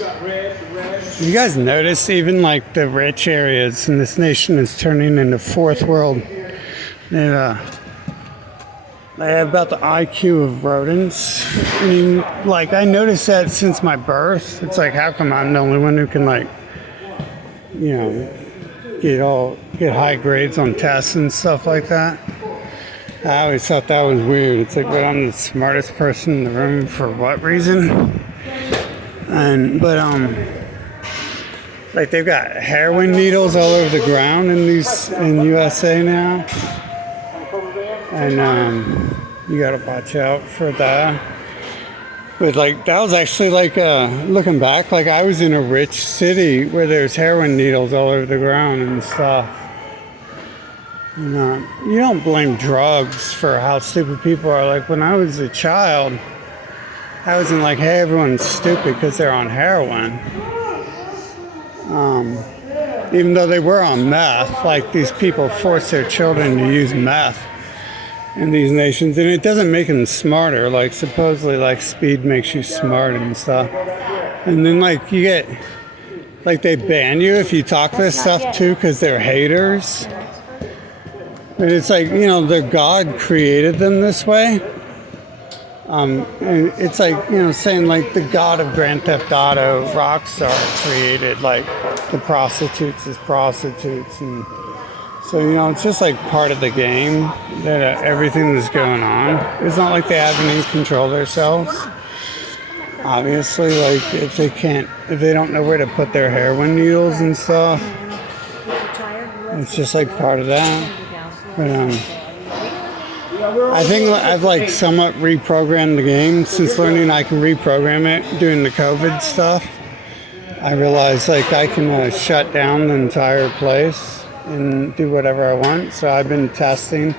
You guys notice even like the rich areas in this nation is turning into fourth world. They have about the IQ of rodents. I mean, like I noticed that since my birth. It's like, how come I'm the only one who can like, you know, get high grades on tests and stuff like that? I always thought that was weird. It's like, but I'm the smartest person in the room for what reason? Like they've got heroin needles all over the ground in USA now, and you gotta watch out for that. But like that was actually like looking back, like I was in a rich city where there's heroin needles all over the ground and stuff. You don't blame drugs for how stupid people are. Like when I was a child, I wasn't like, hey, everyone's stupid because they're on heroin. Even though they were on meth, like these people force their children to use meth in these nations, and it doesn't make them smarter. Like supposedly, like speed makes you smart and stuff. And then like you get, like they ban you if you talk this stuff too because they're haters. And it's like, you know, their God created them this way. And it's like, you know, saying like the God of Grand Theft Auto, Rockstar created like the prostitutes as prostitutes. And so, you know, it's just like part of the game that everything that's going on. It's not like they have any control of themselves. Obviously, like if they don't know where to put their heroin needles and stuff, it's just like part of that. But I think I've like somewhat reprogrammed the game since learning I can reprogram it doing the COVID stuff. I realized like I can shut down the entire place and do whatever I want. So I've been testing,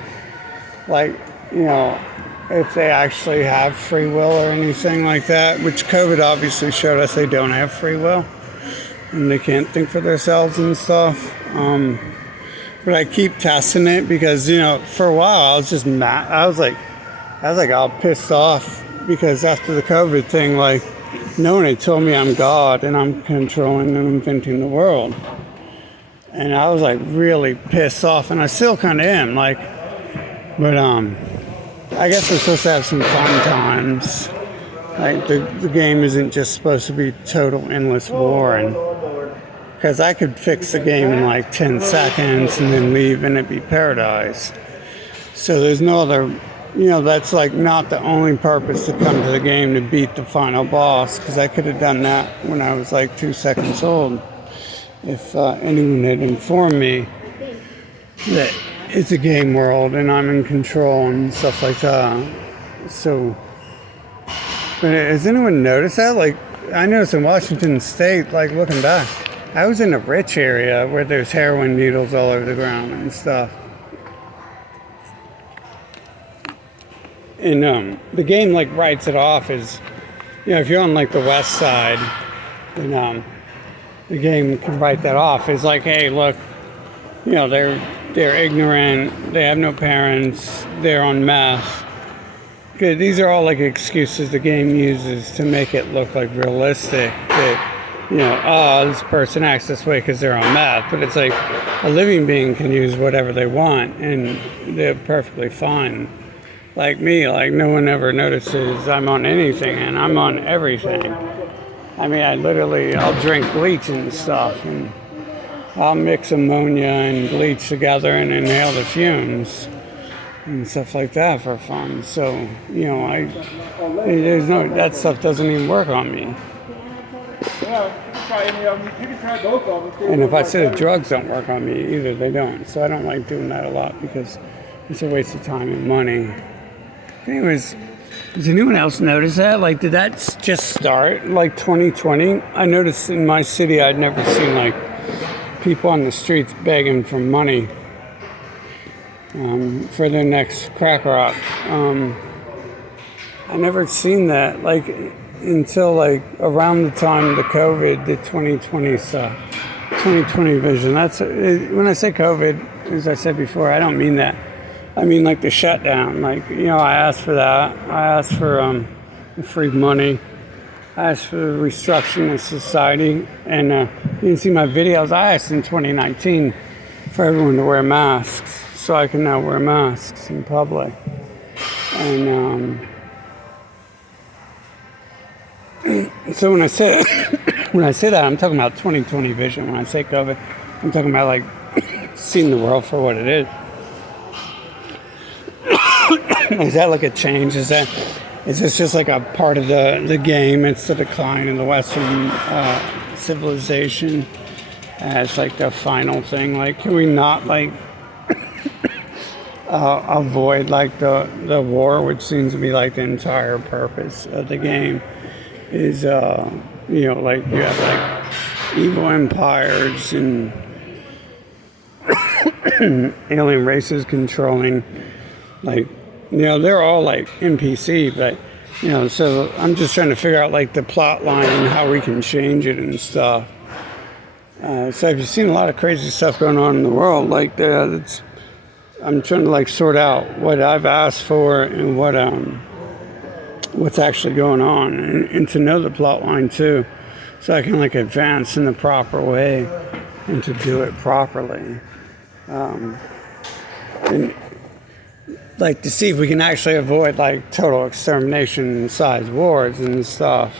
like, you know, if they actually have free will or anything like that, which COVID obviously showed us they don't have free will and they can't think for themselves and stuff. But I keep testing it because, you know, for a while I was just mad. I was like all pissed off because after the COVID thing, like, no one had told me I'm God and I'm controlling and inventing the world. And I was like really pissed off, and I still kind of am. Like, but I guess we're supposed to have some fun times. Like the game isn't just supposed to be total endless boring. Because I could fix the game in like 10 seconds and then leave and it'd be paradise. So there's no other, you know, that's like not the only purpose to come to the game to beat the final boss. Because I could have done that when I was like 2 seconds old. If anyone had informed me that it's a game world and I'm in control and stuff like that. So, but has anyone noticed that? Like, I noticed in Washington State, like looking back, I was in a rich area where there's heroin needles all over the ground and stuff. And the game like writes it off as, you know, if you're on like the west side, then the game can write that off as like, hey, look, you know, they're ignorant, they have no parents, they're on meth. Okay, these are all like excuses the game uses to make it look like realistic that, you know, this person acts this way because they're on meth, but it's like a living being can use whatever they want and they're perfectly fine. Like me, like no one ever notices I'm on anything and I'm on everything. I mean, I'll drink bleach and stuff and I'll mix ammonia and bleach together and inhale the fumes and stuff like that for fun. So, you know, that stuff doesn't even work on me. And if I said drugs don't work on me either, they don't. So I don't like doing that a lot because it's a waste of time and money. Anyways, does anyone else notice that? Like, did that just start like 2020? I noticed in my city I'd never seen like people on the streets begging for money for their next crack rock. I never seen that like until like around the time the COVID, the 2020 stuff, 2020 vision. That's when I say COVID, as I said before, I don't mean that. I mean like the shutdown. Like, you know, I asked for that. I asked for free money I asked for the restructuring of society, and you can see my videos. I asked in 2019 for everyone to wear masks, so I can now wear masks in public. And so when I say that, I'm talking about 2020 vision. When I say COVID, I'm talking about like seeing the world for what it is. Is that like a change? Is this just like a part of the game? It's the decline in the Western civilization as like the final thing. Like, can we not like avoid like the war, which seems to be like the entire purpose of the game? Is like you have like evil empires and alien races controlling, like, they're all like NPC, but so I'm just trying to figure out like the plot line and how we can change it and stuff. So if you've seen a lot of crazy stuff going on in the world, like I'm trying to like sort out what I've asked for and what's actually going on, and to know the plot line too, so I can like advance in the proper way and to do it properly, and like to see if we can actually avoid like total extermination size wars and stuff,